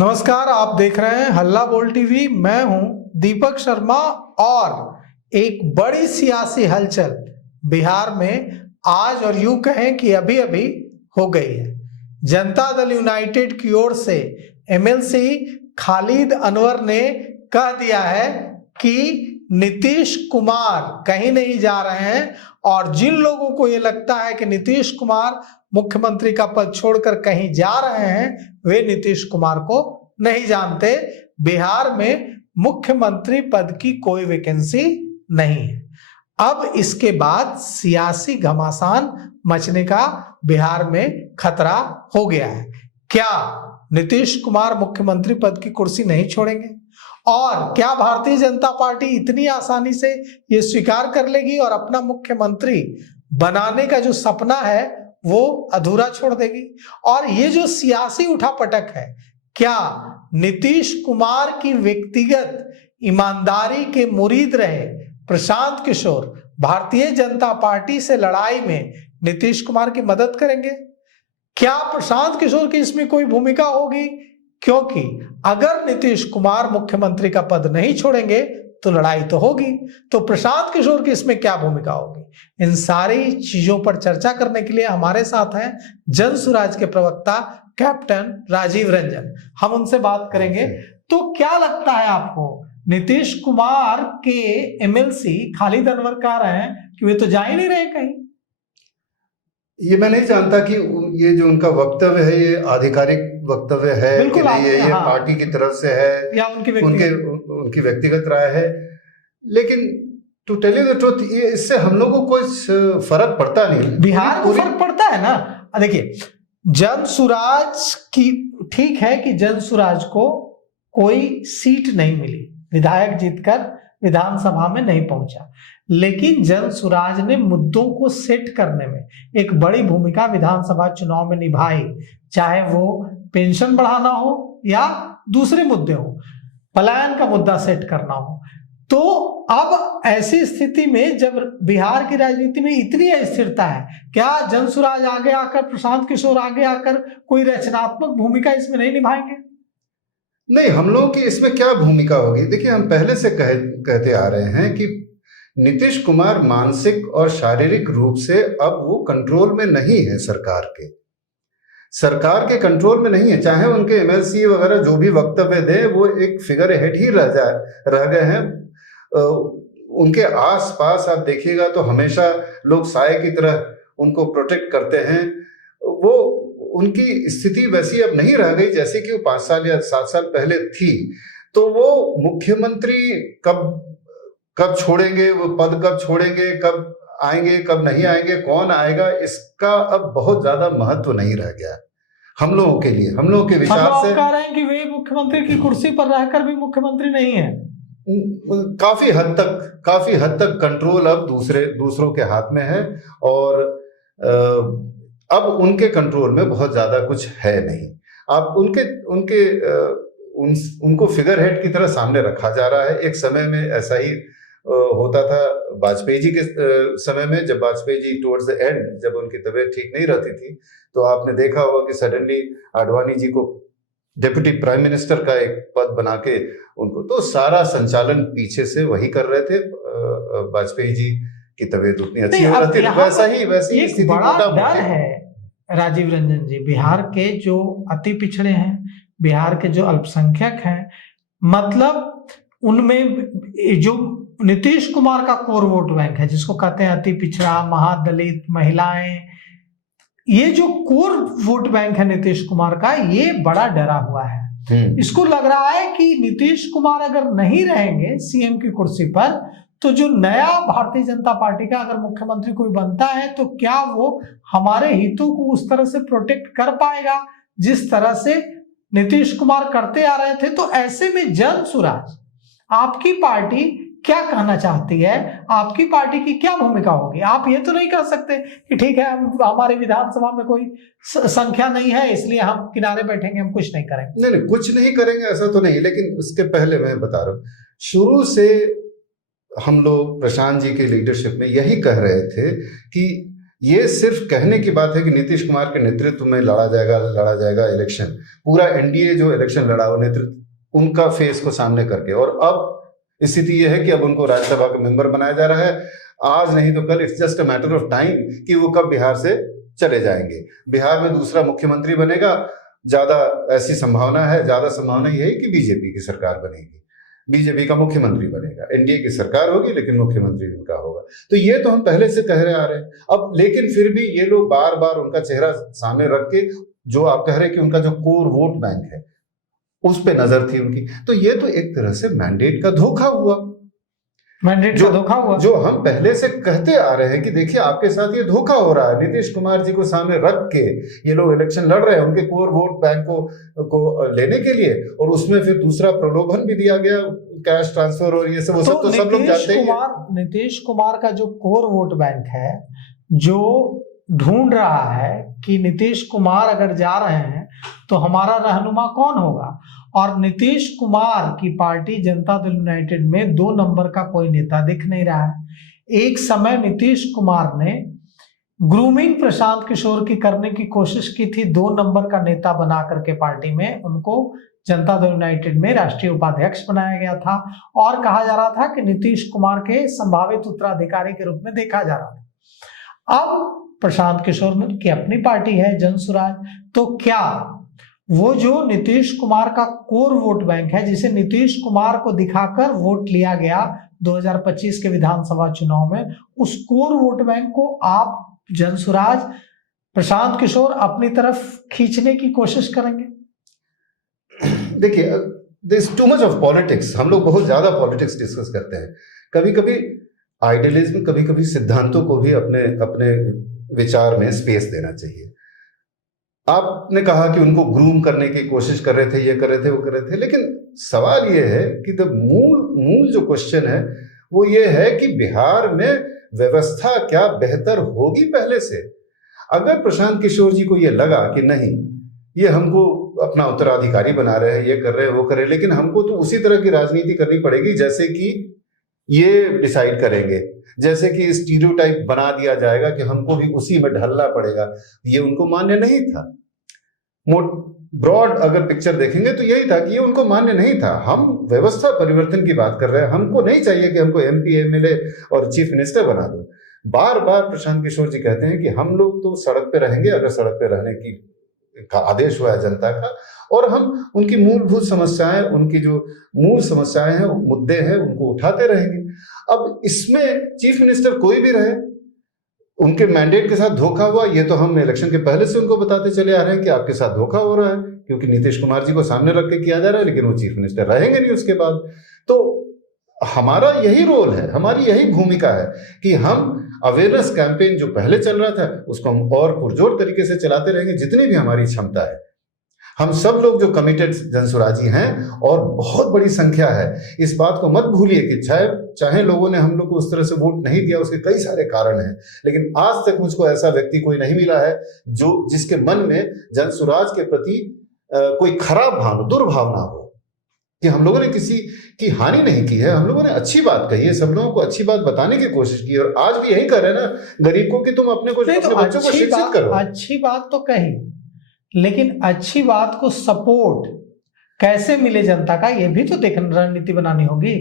नमस्कार, आप देख रहे हैं हल्ला बोल टीवी। मैं हूं दीपक शर्मा और एक बड़ी सियासी हलचल बिहार में आज और यूं कहें कि अभी अभी हो गई है। जनता दल यूनाइटेड की ओर से एमएलसी खालिद अनवर ने कह दिया है कि नीतीश कुमार कहीं नहीं जा रहे हैं और जिन लोगों को ये लगता है कि नीतीश कुमार मुख्यमंत्री का पद छोड़कर कहीं जा रहे हैं वे नीतीश कुमार को नहीं जानते। बिहार में मुख्यमंत्री पद की कोई वैकेंसी नहीं है। अब इसके बाद सियासी घमासान मचने का बिहार में खतरा हो गया है। क्या नीतीश कुमार मुख्यमंत्री पद की कुर्सी नहीं छोड़ेंगे और क्या भारतीय जनता पार्टी इतनी आसानी से ये स्वीकार कर लेगी और अपना मुख्यमंत्री बनाने का जो सपना है वो अधूरा छोड़ देगी? और ये जो सियासी उठापटक है, क्या नीतीश कुमार की व्यक्तिगत ईमानदारी के मुरीद रहे प्रशांत किशोर भारतीय जनता पार्टी से लड़ाई में नीतीश कुमार की मदद करेंगे? क्या प्रशांत किशोर की इसमें कोई भूमिका होगी? क्योंकि अगर नीतीश कुमार मुख्यमंत्री का पद नहीं छोड़ेंगे तो लड़ाई तो होगी, तो प्रशांत किशोर की इसमें क्या भूमिका होगी? इन सारी चीजों पर चर्चा करने के लिए हमारे साथ हैं जन सुराज के प्रवक्ता कैप्टन राजीव रंजन। हम उनसे बात करेंगे। तो क्या लगता है आपको, नीतीश कुमार के एमएलसी खालिद अनवर कह रहे हैं कि वे तो जा ही नहीं रहे कहीं? ये मैं नहीं जानता कि ये जो उनका वक्तव्य है ये आधिकारिक वक्तव्य है कि नहीं है, ये पार्टी की तरफ से है या उनकी व्यक्तिगत राय है। लेकिन to tell you the truth, ये इससे हम लोगों को कोई फर्क पड़ता नहीं। बिहार को फर्क पड़ता है ना। देखिए, जन सुराज की ठीक है कि जन सुराज को कोई सीट नहीं मिली, विधायक जीतकर विधानसभा में नहीं पहुंचा, लेकिन जन सुराज ने मुद्दों को सेट करने में एक बड़ी भूमिका विधानसभा चुनाव में निभाई। चाहे वो पेंशन बढ़ाना हो या दूसरे मुद्दे हो, पलायन का मुद्दा सेट करना हो। तो अब ऐसी स्थिति में जब बिहार की राजनीति में इतनी अस्थिरता है, क्या जन सुराज आगे आकर, प्रशांत किशोर आगे आकर कोई रचनात्मक भूमिका इसमें नहीं निभाएंगे? नहीं, हम लोगों की इसमें क्या भूमिका होगी? देखिए, हम पहले से कहते आ रहे हैं कि नीतीश कुमार मानसिक और शारीरिक रूप से अब वो कंट्रोल में नहीं है, सरकार के कंट्रोल में नहीं है। चाहे उनके एमएलसी वगैरह जो भी वक्तव्य दे वो एक फिगर हेड ही रह गए हैं। उनके आसपास आप देखिएगा तो हमेशा लोग साए की तरह उनको प्रोटेक्ट करते हैं। वो उनकी स्थिति वैसी अब नहीं रह गई जैसे कि वो 5 साल या 7 साल पहले थी। तो वो मुख्यमंत्री कब छोड़ेंगे, वो पद कब छोड़ेंगे, कब आएंगे, कब नहीं आएंगे, कौन आएगा, इसका अब बहुत ज्यादा महत्व नहीं रह गया हम लोगों के लिए। हम लोगों के विचार से कह रहे हैं कि वे मुख्यमंत्री की कुर्सी पर रहकर भी मुख्यमंत्री नहीं है। काफी हद तक कंट्रोल अब दूसरों के हाथ में है और अब उनके कंट्रोल में बहुत ज्यादा कुछ है नहीं। अब उनको फिगर हेड की तरह सामने रखा जा रहा है। एक समय में ऐसा ही होता था वाजपेयी जी के समय में, जब Vajpayee ji towards the end, जब उनकी तबीयत ठीक नहीं रहती थी, तो आपने देखा होगा कि सडनली आडवाणी जी को डिप्टी प्राइम मिनिस्टर का एक पद बना के उनको, तो सारा संचालन पीछे से वही कर रहे थे। वाजपेयी जी की तबीयत उतनी अच्छी हो रही थी, वैसी स्थिति बड़ा डर है राजीव रंजन जी। बिहार के जो अति पिछड़े हैं, बिहार के जो अल्पसंख्यक हैं, मतलब उनमें जो नीतीश कुमार का कोर वोट बैंक है, जिसको कहते हैं अति पिछड़ा, महादलित, महिलाएं, ये जो कोर वोट बैंक है नीतीश कुमार का, ये बड़ा डरा हुआ है। इसको लग रहा है कि नीतीश कुमार अगर नहीं रहेंगे सीएम की कुर्सी पर, तो जो नया भारतीय जनता पार्टी का अगर मुख्यमंत्री कोई बनता है तो क्या वो हमारे हितों को उस तरह से प्रोटेक्ट कर पाएगा जिस तरह से नीतीश कुमार करते आ रहे थे? तो ऐसे में जन सुराज, आपकी पार्टी क्या कहना चाहती है? आपकी पार्टी की क्या भूमिका होगी? आप ये तो नहीं कह सकते कि ठीक है, हमारे विधानसभा में कोई संख्या नहीं है इसलिए हम किनारे बैठेंगे, हम कुछ नहीं करेंगे। नहीं, कुछ नहीं करेंगे ऐसा तो नहीं। लेकिन उसके पहले मैं बता रहा हूँ, शुरू से हम लोग प्रशांत जी की लीडरशिप में यही कह रहे थे कि ये सिर्फ कहने की बात है कि नीतीश कुमार के नेतृत्व में लड़ा जाएगा इलेक्शन। पूरा एनडीए जो इलेक्शन लड़ा वो नेतृत्व उनका फेस को सामने करके, और अब स्थिति ये है कि अब उनको राज्यसभा का मेंबर बनाया जा रहा है। आज नहीं तो कल, it's just a matter of time कि वो कब बिहार से चले जाएंगे। बिहार में दूसरा मुख्यमंत्री बनेगा, ज्यादा ऐसी संभावना है, ज्यादा संभावना यही है कि बीजेपी की सरकार बनेगी, बीजेपी का मुख्यमंत्री बनेगा। एनडीए की सरकार होगी लेकिन मुख्यमंत्री उनका होगा। तो ये तो हम पहले से कह रहे आ रहे हैं अब, लेकिन फिर भी ये लोग बार बार उनका चेहरा सामने रख के, जो आप कह रहे हैं कि उनका जो कोर वोट बैंक है उस पे नजर थी उनकी, तो ये तो एक तरह से मैंडेट का धोखा हुआ। मैंडेट का धोखा हुआ, जो हम पहले से कहते आ रहे हैं कि देखिए आपके साथ ये धोखा हो रहा है। नीतीश कुमार जी को सामने रख के ये लोग इलेक्शन लड़ रहे हैं उनके कोर वोट बैंक को लेने के लिए, और उसमें फिर दूसरा प्रलोभन भी दिया गया, कैश ट्रांसफर और ये सब, वो सब तो सब लोग जानते ही हैं। नीतीश कुमार का जो कोर वोट बैंक है, जो ढूंढ रहा है कि नीतीश कुमार अगर जा रहे हैं तो हमारा रहनुमा कौन होगा, और नीतीश कुमार की पार्टी जनता दल यूनाइटेड में 2 नंबर का कोई नेता दिख नहीं रहा है। एक समय नीतीश कुमार ने ग्रूमिंग प्रशांत किशोर की करने की कोशिश की थी, 2 नंबर का नेता बना करके पार्टी में उनको जनता दल यूनाइटेड में राष्ट्रीय उपाध्यक्ष बनाया गया था, और कहा जा रहा था कि नीतीश कुमार के संभावित उत्तराधिकारी के रूप में देखा जा रहा था। अब प्रशांत किशोर की अपनी पार्टी है जनसुराज, तो क्या वो जो नीतीश कुमार का कोर वोट बैंक है, जिसे नीतीश कुमार को दिखाकर वोट लिया गया 2025 के विधानसभा चुनाव में, उस कोर वोट बैंक को आप जनसुराज प्रशांत किशोर अपनी तरफ खींचने की कोशिश करेंगे? देखिए, there is too much of politics. हम लोग बहुत ज्यादा पॉलिटिक्स डिस्कस करते हैं। कभी कभी आइडियलिज्म, कभी कभी सिद्धांतों को भी अपने अपने विचार में स्पेस देना चाहिए। आपने कहा कि उनको ग्रूम करने की कोशिश कर रहे थे, ये कर रहे थे, वो कर रहे थे, लेकिन सवाल ये है कि मूल जो क्वेश्चन है वो ये है कि बिहार में व्यवस्था क्या बेहतर होगी पहले से? अगर प्रशांत किशोर जी को ये लगा कि नहीं, ये हमको अपना उत्तराधिकारी बना रहे हैं, ये कर रहे हैं, वो कर रहे हैं, लेकिन हमको तो उसी तरह की राजनीति करनी पड़ेगी जैसे कि ये डिसाइड करेंगे, जैसे कि स्टीरियोटाइप बना दिया जाएगा कि हमको भी उसी में ढलना पड़ेगा, ये उनको मान्य नहीं था। ब्रॉड अगर पिक्चर देखेंगे तो यही था कि ये उनको मान्य नहीं था। हम व्यवस्था परिवर्तन की बात कर रहे हैं, हमको नहीं चाहिए कि हमको एमपी, एमएलए और चीफ मिनिस्टर बना दो। बार बार प्रशांत किशोर जी कहते हैं कि हम लोग तो सड़क पे रहेंगे अगर सड़क पे रहने का आदेश हुआ है जनता का, और हम उनकी मूलभूत समस्याएं, उनकी जो मूल समस्याएं हैं, मुद्दे हैं, उनको उठाते रहेंगे। अब इसमें चीफ मिनिस्टर कोई भी रहे, उनके मैंडेट के साथ धोखा हुआ, ये तो हम इलेक्शन के पहले से उनको बताते चले आ रहे हैं कि आपके साथ धोखा हो रहा है, क्योंकि नीतीश कुमार जी को सामने रख के किया जा रहा है, लेकिन वो चीफ मिनिस्टर रहेंगे नहीं उसके बाद। तो हमारा यही रोल है, हमारी यही भूमिका है कि हम अवेयरनेस कैंपेन जो पहले चल रहा था उसको हम और पुरजोर तरीके से चलाते रहेंगे जितनी भी हमारी क्षमता है। हम सब लोग जो कमिटेड जनसुराजी हैं, और बहुत बड़ी संख्या है, इस बात को मत भूलिए कि चाहे लोगों ने हम लोग को उस तरह से वोट नहीं दिया, उसके कई सारे कारण हैं, लेकिन आज तक मुझको ऐसा व्यक्ति कोई नहीं मिला है जिसके मन में जनसुराज के प्रति कोई खराब भावना, दुर्भावना हो, कि हम लोगों ने किसी की हानि नहीं की है, हम लोगों ने अच्छी बात कही है, सब लोगों को अच्छी बात बताने की कोशिश की, और आज भी यही कर रहे हैं ना गरीब को कि तुम अपने बच्चों को शिक्षित करो। अच्छी बात तो कही, लेकिन अच्छी बात को सपोर्ट कैसे मिले जनता का, ये भी तो देखना, रणनीति बनानी होगी।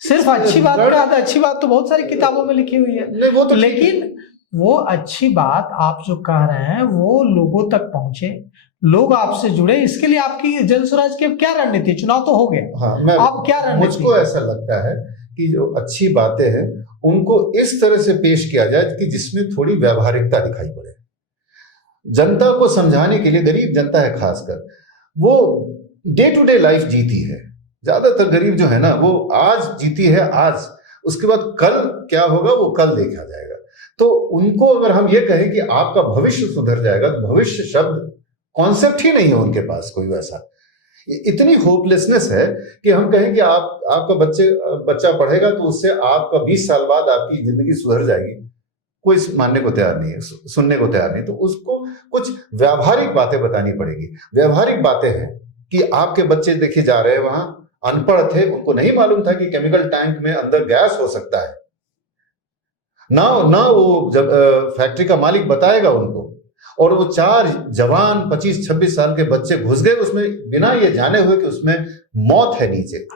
सिर्फ अच्छी बात का, अच्छी बात तो बहुत सारी किताबों में लिखी हुई है, वो तो, लेकिन वो अच्छी बात आप जो कह रहे हैं वो लोगों तक पहुंचे, लोग आपसे जुड़े, इसके लिए आपकी जनसुराज की क्या रणनीति? चुनाव तो हो गया, हाँ, आप क्या रणनीति? मुझको ऐसा लगता है कि जो अच्छी बातें हैं उनको इस तरह से पेश किया जाए कि जिसमें थोड़ी व्यावहारिकता दिखाई पड़े। जनता को समझाने के लिए, गरीब जनता है खासकर, वो डे टू डे लाइफ जीती है, ज्यादातर गरीब जो है ना वो आज जीती है आज, उसके बाद कल क्या होगा वो कल देखा जाएगा। तो उनको अगर हम ये कहें कि आपका भविष्य सुधर जाएगा, तो भविष्य शब्द कॉन्सेप्ट ही नहीं है उनके पास कोई वैसा। इतनी होपलेसनेस है कि हम कहें कि आपका बच्चा पढ़ेगा तो उससे आपका 20 साल बाद आपकी जिंदगी सुधर जाएगी, कोई मानने को तैयार नहीं है, सुनने को तैयार नहीं। तो उसको कुछ व्यावहारिक बातें बतानी पड़ेगी। व्यावहारिक बातें हैं कि आपके बच्चे देखे जा रहे हैं वहां, अनपढ़ थे, उनको नहीं मालूम था कि केमिकल टैंक में अंदर गैस हो सकता है, ना ना वो जब फैक्ट्री का मालिक बताएगा उनको, और वो 4 जवान 25-26 साल के बच्चे घुस गए उसमें बिना ये जाने हुए कि उसमें मौत है नीचे।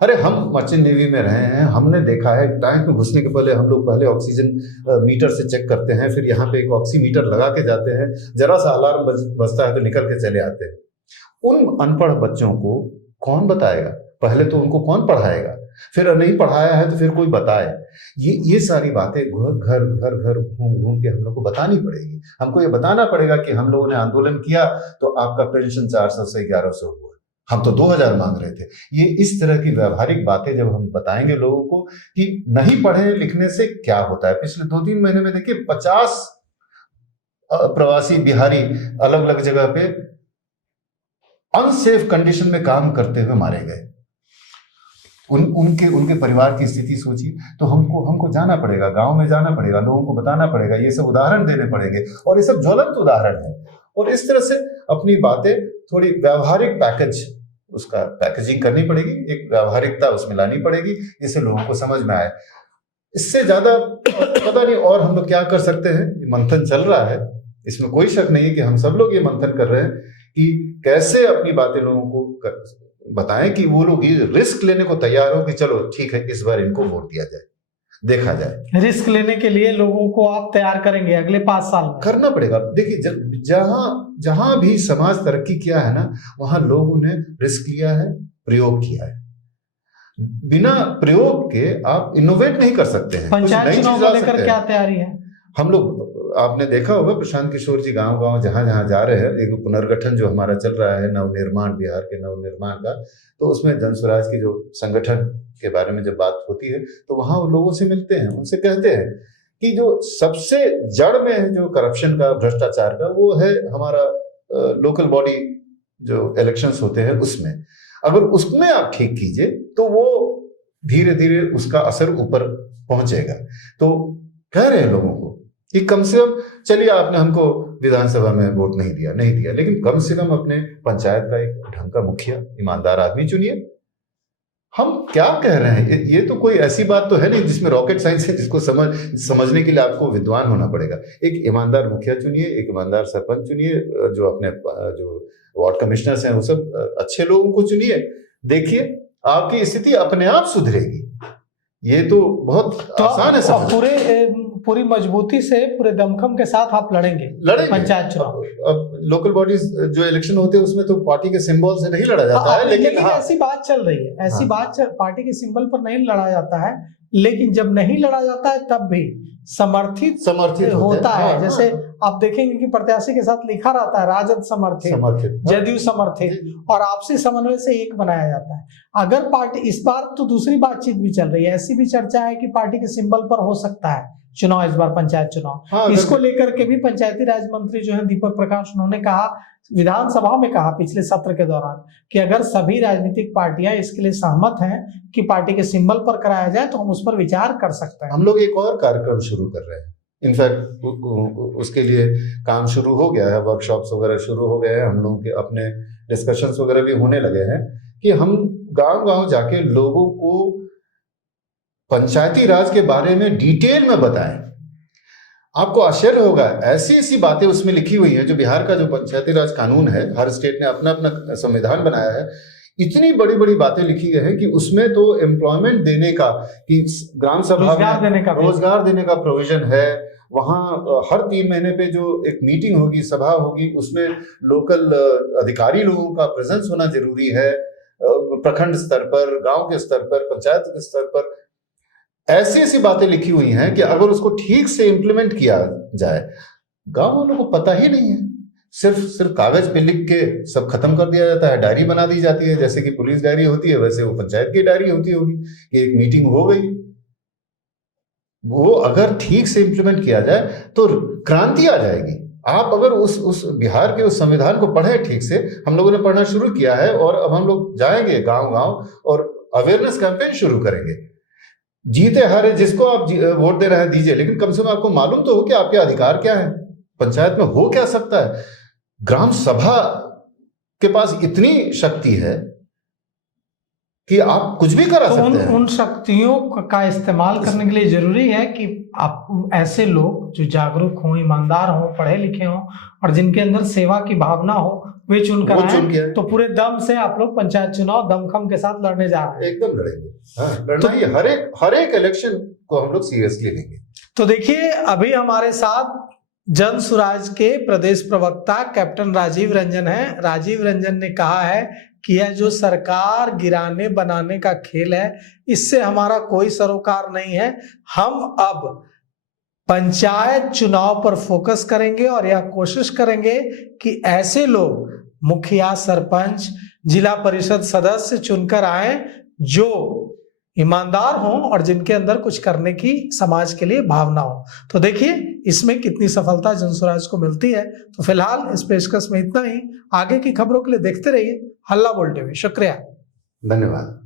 अरे हम मर्चेंट नेवी में रहे हैं, हमने देखा है टैंक में घुसने के पहले हम लोग पहले ऑक्सीजन मीटर से चेक करते हैं, फिर यहाँ पे एक ऑक्सीमीटर लगा के जाते हैं, जरा सा अलार्म बजता है तो निकल के चले आते हैं। उन अनपढ़ बच्चों को कौन बताएगा? पहले तो उनको कौन पढ़ाएगा, फिर नहीं पढ़ाया है तो फिर कोई बताए। ये सारी बातें घर घर घर घूम घूम के हम लोग को बतानी पड़ेगी। हमको ये बताना पड़ेगा कि हम लोगों ने आंदोलन किया तो आपका पेंशन 400 से 1100 हुआ, हम तो 2000 मांग रहे थे। ये इस तरह की व्यवहारिक बातें जब हम बताएंगे लोगों को कि नहीं पढ़े लिखने से क्या होता है। पिछले 2-3 महीने में देखिए 50 प्रवासी बिहारी अलग अलग जगह पे अनसेफ कंडीशन में काम करते हुए मारे गए। उनके परिवार की स्थिति सोचिए। तो हमको जाना पड़ेगा, गांव में जाना पड़ेगा, लोगों को बताना पड़ेगा, ये सब उदाहरण देने पड़ेंगे, और ये सब ज्वलंत उदाहरण है। और इस तरह से अपनी बातें थोड़ी व्यावहारिक उसका पैकेजिंग करनी पड़ेगी, एक व्यावहारिकता उसमें लानी पड़ेगी, जिससे लोगों को समझ में आए। इससे ज्यादा पता नहीं और हम लोग क्या कर सकते हैं। मंथन चल रहा है, इसमें कोई शक नहीं है कि हम सब लोग ये मंथन कर रहे हैं कि कैसे अपनी बातें लोगों को बताएं कि वो लोग ये रिस्क लेने को तैयार हो कि चलो ठीक है इस बार इनको वोट दिया जाए, देखा जाए। रिस्क लेने के लिए लोगों को आप तैयार करेंगे अगले 5 साल में? करना पड़ेगा। देखिए जहां भी समाज तरक्की किया है ना, वहां लोगों ने रिस्क लिया है, प्रयोग किया है। बिना प्रयोग के आप इनोवेट नहीं कर सकते हैं। पंचायत चुनाव को लेकर क्या तैयारी है? हम लोग, आपने देखा होगा प्रशांत किशोर जी गांव गांव जहां जहां जा रहे हैं, एक पुनर्गठन जो हमारा चल रहा है नवनिर्माण, बिहार के नवनिर्माण का, तो उसमें जन स्वराज की जो संगठन के बारे में जब बात होती है तो वहां वो लोगों से मिलते हैं, उनसे कहते हैं कि जो सबसे जड़ में है जो करप्शन का, भ्रष्टाचार का, वो है हमारा लोकल बॉडी जो इलेक्शंस होते हैं उसमें। अगर उसमें आप ठीक कीजिए तो वो धीरे धीरे उसका असर ऊपर पहुंचेगा। तो कह रहे हैं लोगों को कि कम से कम, चलिए आपने हमको विधानसभा में वोट नहीं दिया, लेकिन कम से कम अपने पंचायत का एक ढंग का मुखिया, ईमानदार आदमी चुनिए। हम क्या कह रहे हैं, ये तो कोई ऐसी बात तो है नहीं जिसमें रॉकेट साइंस है, जिसको समझने के लिए आपको विद्वान होना पड़ेगा। एक ईमानदार मुखिया चुनिए, एक ईमानदार सरपंच चुनिए, जो अपने जो वार्ड कमिश्नर्स हैं वो सब अच्छे लोगों को चुनिए। देखिए आपकी स्थिति अपने आप सुधरेगी। ये तो बहुत आसान है सब। पूरी मजबूती से, पूरे दमखम के साथ आप लड़ेंगे पंचायत चुनाव। अब लोकल बॉडीज जो इलेक्शन होते हैं उसमें तो पार्टी के सिंबल से नहीं लड़ा जाता है, लेकिन ऐसी बात चल रही है, ऐसी बात पार्टी के सिंबल पर नहीं लड़ा जाता है, लेकिन जब नहीं लड़ा जाता है तब भी समर्थित होता है। जैसे आप देखेंगे कि प्रत्याशी के साथ लिखा रहता है राजद समर्थित, जदयू समर्थित, और आपसी समन्वय से एक बनाया जाता है। अगर पार्टी, इस बार तो दूसरी बातचीत भी चल रही है, ऐसी भी चर्चा है कि पार्टी के सिंबल पर हो सकता है चुनाव, इस बार पंचायत चुनाव। इसको लेकर के भी पंचायती राज मंत्री जो है दीपक प्रकाश, उन्होंने कहा, विधानसभा में कहा पिछले सत्र के दौरान कि अगर सभी राजनीतिक पार्टियां इसके लिए सहमत हैं कि पार्टी के सिंबल पर कराया जाए तो हम उस पर विचार कर सकते हैं। हम लोग एक और कार्यक्रम शुरू कर रहे हैं, इनफैक्ट उसके लिए काम शुरू हो गया है, वर्कशॉप्स वगैरह शुरू हो गए हैं, हम लोग के अपने डिस्कशंस वगैरह भी होने लगे हैं कि हम गांव गांव जाके लोगों को पंचायती राज के बारे में डिटेल में बताएं। आपको आश्चर्य होगा, ऐसी ऐसी बातें उसमें लिखी हुई हैं। जो बिहार का जो पंचायती राज कानून है, हर स्टेट ने अपना अपना संविधान बनाया है, इतनी बड़ी बड़ी बातें लिखी गई हैं कि उसमें तो एम्प्लॉयमेंट देने का, कि ग्राम सभा में रोजगार देने का प्रोविजन है। वहाँ हर 3 महीने पे जो एक मीटिंग होगी, सभा होगी, उसमें लोकल अधिकारी लोगों का प्रेजेंस होना जरूरी है, प्रखंड स्तर पर, गांव के स्तर पर, पंचायत के स्तर पर। ऐसी ऐसी बातें लिखी हुई हैं कि अगर उसको ठीक से इंप्लीमेंट किया जाए, गांव वालों को पता ही नहीं है, सिर्फ कागज पे लिख के सब खत्म कर दिया जाता है, डायरी बना दी जाती है। जैसे कि पुलिस डायरी होती है, वैसे वो पंचायत की डायरी होती होगी कि एक मीटिंग हो गई। वो अगर ठीक से इंप्लीमेंट किया जाए तो क्रांति आ जाएगी। आप अगर उस बिहार के उस संविधान को पढ़े ठीक से, हम लोगों ने पढ़ना शुरू किया है, और अब हम लोग जाएंगे गांव गांव और अवेयरनेस कैंपेन शुरू करेंगे। जीते हारे जिसको आप वोट दे रहे हैं दीजिए, लेकिन कम से कम आपको मालूम तो हो कि आपके अधिकार क्या है, पंचायत में हो क्या सकता है। ग्राम सभा के पास इतनी शक्ति है कि आप कुछ भी करा तो सकते हैं। उन शक्तियों का इस्तेमाल करने के लिए जरूरी है कि आप ऐसे लोग जो जागरूक हों, ईमानदार हों, पढ़े लिखे हों और जिनके अंदर सेवा की भावना हो, वे चुनकर वो चुन आए। के आए। तो पूरे दम से आप लोग पंचायत चुनाव दमखम के साथ लड़ने जा रहे हैं। एकदम लड़ेंगे, हाँ लड़ना ही, हर एक इलेक्शन को हम लोग सीरियसली लेंगे। तो देखिए, अभी हमारे साथ जन सुराज के प्रदेश प्रवक्ता कैप्टन राजीव रंजन है। राजीव रंजन ने कहा है कि यह जो सरकार गिराने बनाने का खेल है, इससे हमारा कोई सरोकार नहीं है। हम अब पंचायत चुनाव पर फोकस करेंगे और यह कोशिश करेंगे कि ऐसे लोग मुखिया, सरपंच, जिला परिषद सदस्य चुनकर आए जो ईमानदार हों और जिनके अंदर कुछ करने की समाज के लिए भावना हो। तो देखिए इसमें कितनी सफलता जनसुराज को मिलती है। तो फिलहाल इस पेशकश में इतना ही। आगे की खबरों के लिए देखते रहिए हल्ला बोल टीवी। शुक्रिया, धन्यवाद।